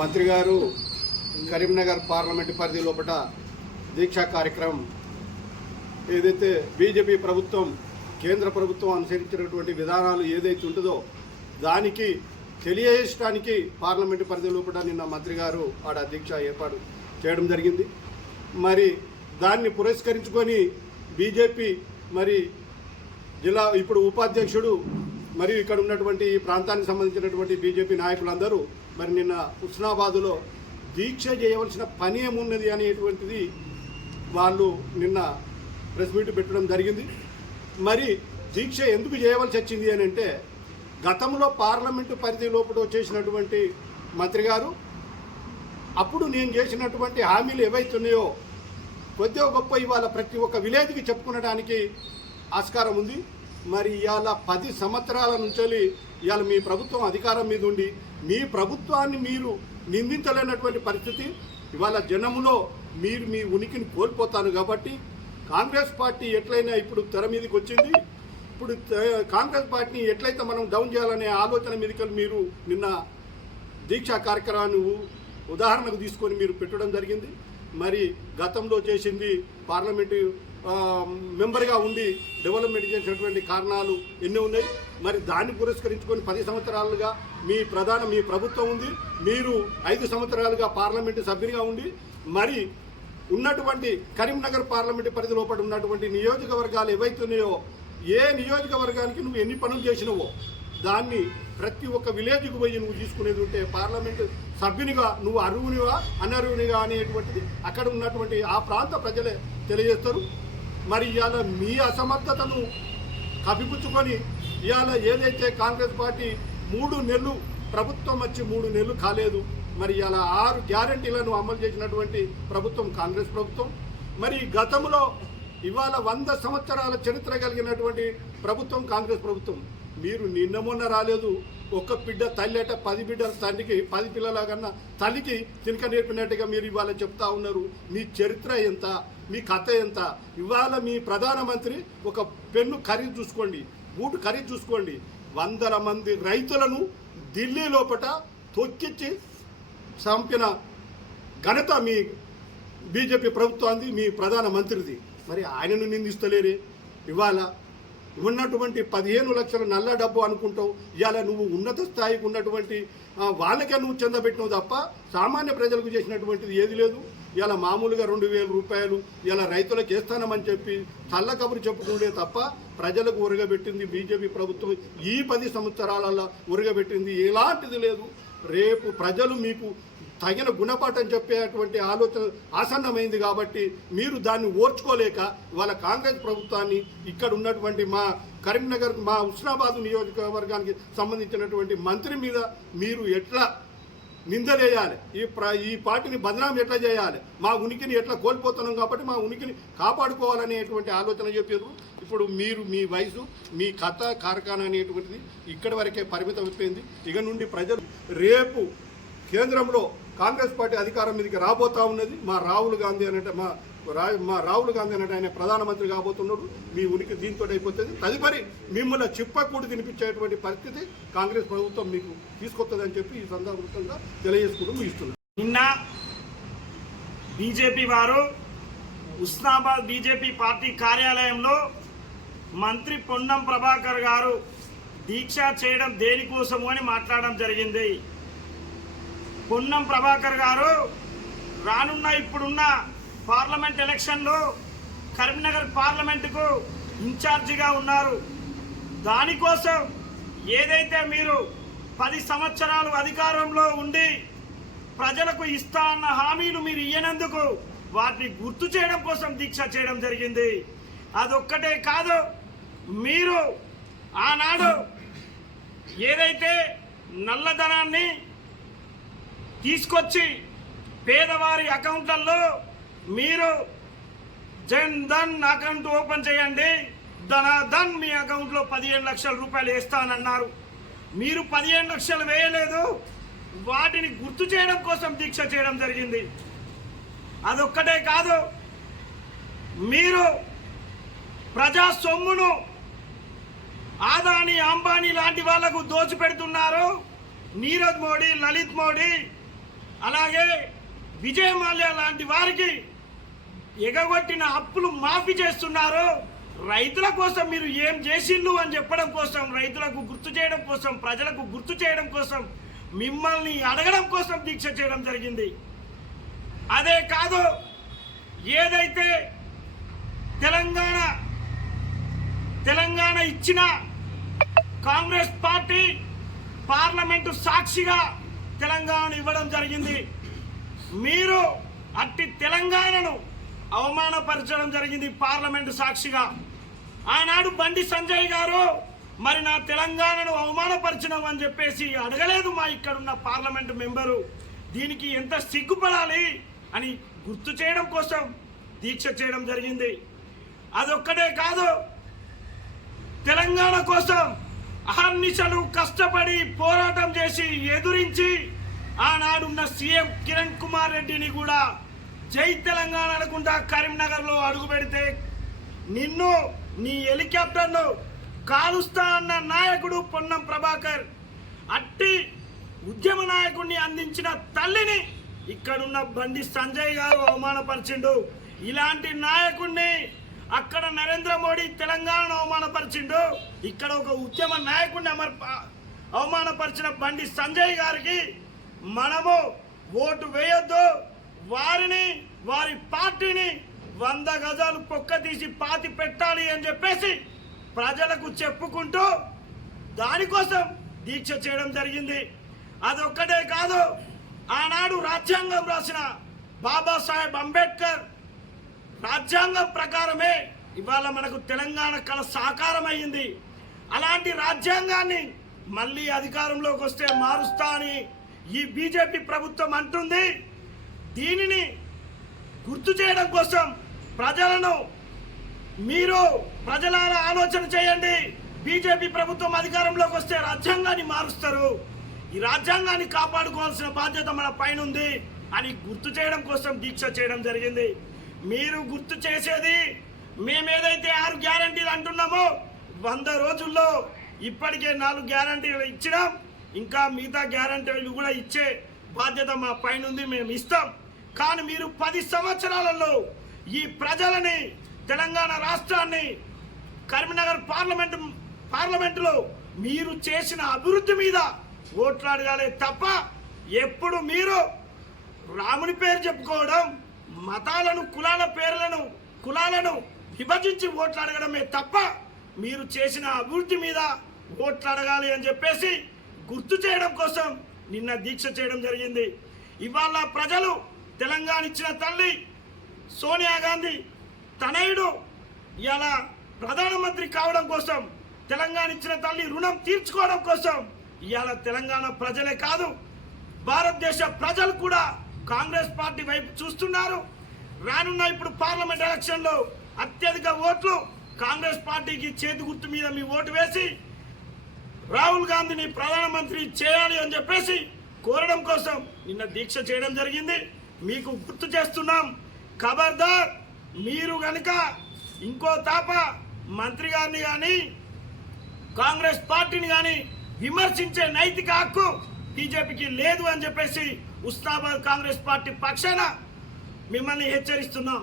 మంత్రి గారు కరీంనగర్ పార్లమెంటు పరిధి లోపల దీక్షా కార్యక్రమం ఏదైతే బీజేపీ ప్రభుత్వం కేంద్ర ప్రభుత్వం అనుసరించినటువంటి విధానాలు ఏదైతే ఉంటుందో దానికి తెలియజేయడానికి పార్లమెంటు పరిధి లోపల నిన్న మంత్రి గారు ఆడ దీక్ష ఏర్పాటు చేయడం జరిగింది. మరి దాన్ని పురస్కరించుకొని బీజేపీ మరి జిల్లా ఇప్పుడు ఉపాధ్యక్షుడు మరియు ఇక్కడ ఉన్నటువంటి ఈ ప్రాంతానికి సంబంధించినటువంటి బీజేపీ నాయకులందరూ మరి నిన్న హుస్నాబాదులో దీక్ష చేయవలసిన పని ఏమున్నది అనేటువంటిది వాళ్ళు నిన్న ప్రెస్ మీట్ పెట్టడం జరిగింది. మరి దీక్ష ఎందుకు చేయవలసి వచ్చింది అని అంటే గతంలో పార్లమెంటు పరిధి లోపల చేసినటువంటి మంత్రి గారు అప్పుడు నేను చేసినటువంటి హామీలు ఏవైతున్నాయో కొద్దిగా గొప్ప ఇవాళ ప్రతి ఒక్క విలేజ్కి చెప్పుకునడానికి ఆస్కారం ఉంది. మరి ఇవాళ 10 సంవత్సరాల నుంచి ఇవాళ మీ ప్రభుత్వం అధికారం మీద ఉండి మీ ప్రభుత్వాన్ని మీరు నిందించలేనటువంటి పరిస్థితి. ఇవాళ జనంలో మీరు మీ ఉనికిని కోల్పోతారు. కాబట్టి కాంగ్రెస్ పార్టీ ఎట్లయినా ఇప్పుడు తెర మీదకి వచ్చింది. ఇప్పుడు కాంగ్రెస్ పార్టీని ఎట్లయితే మనం డౌన్ చేయాలనే ఆలోచన మీదకి మీరు నిన్న దీక్షా కార్యక్రమాన్ని ఉదాహరణకు తీసుకొని మీరు పెట్టడం జరిగింది. మరి గతంలో చేసింది పార్లమెంటు మెంబర్గా ఉండి డెవలప్మెంట్ చేసినటువంటి కారణాలు ఎన్ని ఉన్నాయి. మరి దాన్ని పురస్కరించుకొని 10 సంవత్సరాలుగా మీ ప్రభుత్వం ఉంది. మీరు 5 సంవత్సరాలుగా పార్లమెంటు సభ్యునిగా ఉండి మరి ఉన్నటువంటి కరీంనగర్ పార్లమెంటు పరిధి లోపల ఉన్నటువంటి నియోజకవర్గాలు ఏవైతున్నాయో ఏ నియోజకవర్గానికి నువ్వు ఎన్ని పనులు చేసినవో దాన్ని ప్రతి ఒక్క విలేజ్కి పోయి నువ్వు తీసుకునేది ఉంటే పార్లమెంటు సభ్యునిగా నువ్వు అర్హునివా అనర్హునిగా అనేటువంటిది అక్కడ ఉన్నటువంటి ఆ ప్రాంత ప్రజలే తెలియజేస్తారు. మరి ఇవాళ మీ అసమర్థతను కప్పిపుచ్చుకొని ఇవాళ ఏదైతే కాంగ్రెస్ పార్టీ 3 నెలలు ప్రభుత్వం వచ్చి 3 నెలలు కాలేదు. మరి ఇవాళ 6 గ్యారంటీలను అమలు చేసినటువంటి ప్రభుత్వం కాంగ్రెస్ ప్రభుత్వం. మరి గతంలో ఇవాళ 100 సంవత్సరాల చరిత్ర కలిగినటువంటి ప్రభుత్వం కాంగ్రెస్ ప్రభుత్వం. మీరు నిన్న మొన్న రాలేదు. ఒక్క బిడ్డ తల్లి 10 బిడ్డల తండ్రికి 10 పిల్లల కన్నా తల్లికి తినక నేర్పినట్టుగా మీరు ఇవాళ చెప్తా ఉన్నారు. మీ చరిత్ర ఎంత, మీ కథ ఎంత? ఇవాళ మీ ప్రధానమంత్రి ఒక పెన్ను ఖరీదు చూసుకోండి, బూటు ఖరీదు చూసుకోండి. 100 మంది రైతులను ఢిల్లీ లోపల తొక్కిచ్చి చంపిన ఘనత మీ బీజేపీ ప్రభుత్వాన్ని, మీ ప్రధానమంత్రిది. మరి ఆయనను నిందిస్తలేరే? ఇవాళ ఉన్నటువంటి 15 లక్షల నల్ల డబ్బు అనుకుంటావు. ఇవాళ నువ్వు ఉన్నత స్థాయికి ఉన్నటువంటి వాళ్ళకే నువ్వు చెందబెట్టినావు తప్ప సామాన్య ప్రజలకు చేసినటువంటిది ఏది లేదు. ఇలా మామూలుగా 2,000 రూపాయలు ఇలా రైతులకు వేస్తానమని చెప్పి చల్ల కబురు చెప్పుకుంటే తప్ప ప్రజలకు ఉరగబెట్టింది బీజేపీ ప్రభుత్వం. ఈ 10 సంవత్సరాలలో ఉరగబెట్టింది ఎలాంటిది లేదు. రేపు ప్రజలు మీకు తగిన గుణపాఠం చెప్పేటువంటి ఆలోచన ఆసన్నమైంది. కాబట్టి మీరు దాన్ని ఓర్చుకోలేక వాళ్ళ కాంగ్రెస్ ప్రభుత్వాన్ని ఇక్కడ ఉన్నటువంటి మా కరీంనగర్ మా హుస్నాబాద్ నియోజకవర్గానికి సంబంధించినటువంటి మంత్రి మీద మీరు ఎట్లా నిందలేయాలి, ఈ పార్టీని బదనాం ఎట్లా చేయాలి, మా ఉనికిని ఎట్లా కోల్పోతున్నాం కాబట్టి మా ఉనికిని కాపాడుకోవాలనేటువంటి ఆలోచన చెప్పారు. ఇప్పుడు మీరు మీ వయసు మీ కథ కార్ఖానా అనేటువంటిది ఇక్కడి వరకే పరిమితం అయిపోయింది. ఇక నుండి ప్రజలు రేపు కేంద్రంలో కాంగ్రెస్ పార్టీ అధికారం మీదకి రాబోతా ఉన్నది. మా రాహుల్ గాంధీ అనే ఆయన ప్రధానమంత్రి కాబోతున్నాడు. మీ ఉనికి దీంతో అయిపోతుంది. తదుపరి మిమ్మల్ని చిప్పకూడి తినిపించేటువంటి పరిస్థితి కాంగ్రెస్ ప్రభుత్వం మీకు తీసుకొస్తుందని చెప్పి ఈ సందర్భంగా తెలియజేసుకుంటూ ముగిస్తున్నారు. నిన్న బీజేపీ వారు హుస్నాబాద్ బీజేపీ పార్టీ కార్యాలయంలో మంత్రి పొన్నం ప్రభాకర్ గారు దీక్ష చేయడం దేనికోసము అని మాట్లాడడం జరిగింది. పొన్నం ప్రభాకర్ గారు రానున్న ఇప్పుడున్న పార్లమెంట్ ఎలక్షన్లో కరీంనగర్ పార్లమెంటుకు ఇన్ఛార్జిగా ఉన్నారు. దానికోసం ఏదైతే మీరు 10 సంవత్సరాలు అధికారంలో ఉండి ప్రజలకు ఇస్తా అన్న హామీలు మీరు ఇయ్యనందుకు వాటిని గుర్తు చేయడం కోసం దీక్ష చేయడం జరిగింది. అదొక్కటే కాదు, మీరు ఆనాడు ఏదైతే నల్లధనాన్ని తీసుకొచ్చి పేదవారి అకౌంట్లలో మీరు జన్ ధన్ అకౌంట్ ఓపెన్ చేయండి, ధన్ మీ అకౌంట్లో 15 లక్షల రూపాయలు వేస్తానన్నారు. మీరు 15 లక్షలు వేయలేదు. వాటిని గుర్తు చేయడం కోసం దీక్ష చేయడం జరిగింది. అదొక్కటే కాదు, మీరు ప్రజా సొమ్మును ఆదాని అంబానీ లాంటి వాళ్లకు దోచిపెడుతున్నారు. నీరజ్ మోడీ, లలిత్ మోడీ అలాగే విజయ్ మాల్యా లాంటి వారికి ఎగగొట్టిన అప్పులు మాఫీ చేస్తున్నారు. రైతుల కోసం మీరు ఏం చేసిళ్ళు అని చెప్పడం కోసం, రైతులకు గుర్తు చేయడం కోసం, ప్రజలకు గుర్తు చేయడం కోసం, మిమ్మల్ని అడగడం కోసం దీక్ష చేయడం జరిగింది. అదే కాదు, ఏదైతే తెలంగాణ ఇచ్చిన కాంగ్రెస్ పార్టీ పార్లమెంటు సాక్షిగా తెలంగాణ ఇవ్వడం జరిగింది. మీరు అట్టి తెలంగాణను అవమానపరచడం జరిగింది పార్లమెంటు సాక్షిగా. ఆనాడు బండి సంజయ్ గారు మరి నా తెలంగాణను అవమానపరిచినాం అని చెప్పేసి అడగలేదు మా ఇక్కడున్న పార్లమెంటు మెంబరు. దీనికి ఎంత సిగ్గుపడాలి అని గుర్తు చేయడం కోసం దీక్ష చేయడం జరిగింది. అదొక్కటే కాదు, తెలంగాణ కోసం అహర్నిశలు కష్టపడి పోరాటం చేసి ఎదురించి ఆనాడున్న సీఎం కిరణ్ కుమార్ రెడ్డిని కూడా జై తెలంగాణ అనుకుంటా కరీంనగర్లో అడుగు పెడితే నిన్ను నీ హెలికాప్టర్ను కాలుస్తా అన్న నాయకుడు పొన్నం ప్రభాకర్. అట్టి ఉద్యమ నాయకుడిని అందించిన తల్లిని ఇక్కడున్న బండి సంజయ్ గారు అవమానపరిచిండు. ఇలాంటి నాయకుడిని అక్కడ నరేంద్ర మోడీ తెలంగాణను అవమానపరిచిండు. ఇక్కడ ఒక ఉద్యమ నాయకుడిని అవమానపరిచిన బండి సంజయ్ గారికి మనము ఓటు వేయొద్దు. వారిని, వారి పార్టీని 100 గజాలు పొక్క తీసి పాతి పెట్టాలి అని చెప్పేసి ప్రజలకు చెప్పుకుంటూ దానికోసం దీక్ష చేయడం జరిగింది. అదొక్కటే కాదు, ఆనాడు రాజ్యాంగం రాసిన బాబాసాహెబ్ అంబేద్కర్ రాజ్యాంగం ప్రకారమే ఇవాళ మనకు తెలంగాణ కళ సాకారం అయ్యింది. అలాంటి రాజ్యాంగాన్ని మళ్ళీ అధికారంలోకి వస్తే మారుస్తా అని ఈ బీజేపీ ప్రభుత్వం అంటుంది. దీనిని గుర్తు చేయడం కోసం ప్రజలారా ఆలోచన చేయండి. బీజేపీ ప్రభుత్వం అధికారంలోకి వస్తే రాజ్యాంగాన్ని మారుస్తారు. ఈ రాజ్యాంగాన్ని కాపాడుకోవాల్సిన బాధ్యత మన పైన ఉంది అని గుర్తు చేయడం కోసం దీక్ష చేయడం జరిగింది. మీరు గుర్తు చేసేది మేమేదైతే 6 గ్యారంటీలు అంటున్నామో 100 రోజుల్లో ఇప్పటికే 4 గ్యారంటీలు ఇచ్చినాం. ఇంకా మిగతా గ్యారంటీలు కూడా ఇచ్చే బాధ్యత మా పైన ఉంది, మేము ఇస్తాం. కానీ మీరు 10 సంవత్సరాలలో ఈ ప్రజలని, తెలంగాణ రాష్ట్రాన్ని, కరీంనగర్ పార్లమెంటులో మీరు చేసిన అభివృద్ధి మీద ఓట్లు అడగాలి తప్ప ఎప్పుడు మీరు రాముని పేరు చెప్పుకోవడం, మతాలను, కులాలను విభజించి ఓట్లు అడగడమే తప్ప మీరు చేసిన అభివృద్ధి మీద ఓట్లు అడగాలి అని చెప్పేసి గుర్తు చేయడం కోసం నిన్న దీక్ష చేయడం జరిగింది. ఇవాళ ప్రజలు తెలంగాణ ఇచ్చిన తల్లి సోనియా గాంధీ తనయుడు ఇలా ప్రధానమంత్రి కావడం కోసం, తెలంగాణ ఇచ్చిన తల్లి రుణం తీర్చుకోవడం కోసం ఇవాళ తెలంగాణ ప్రజలే కాదు, భారతదేశ ప్రజలు కూడా కాంగ్రెస్ పార్టీ వైపు చూస్తున్నారు. రానున్న ఇప్పుడు పార్లమెంట్ ఎలక్షన్లో అత్యధిక ఓట్లు కాంగ్రెస్ పార్టీకి చేతి గుర్తు మీద మీ ఓటు వేసి రాహుల్ గాంధీని ప్రధానమంత్రి చేయాలి అని చెప్పేసి కోరడం కోసం నిన్న దీక్ష చేయడం జరిగింది. మీకు గుర్తు చేస్తున్నాం, ఖబర్దార్, మీరు గనుక ఇంకో తాప మంత్రి గారిని కానీ కాంగ్రెస్ పార్టీని కానీ విమర్శించే నైతిక హక్కు బీజేపీకి లేదు అని చెప్పేసి ఉస్నాబాద్ కాంగ్రెస్ పార్టీ పక్షాన మిమ్మల్ని హెచ్చరిస్తున్నాం.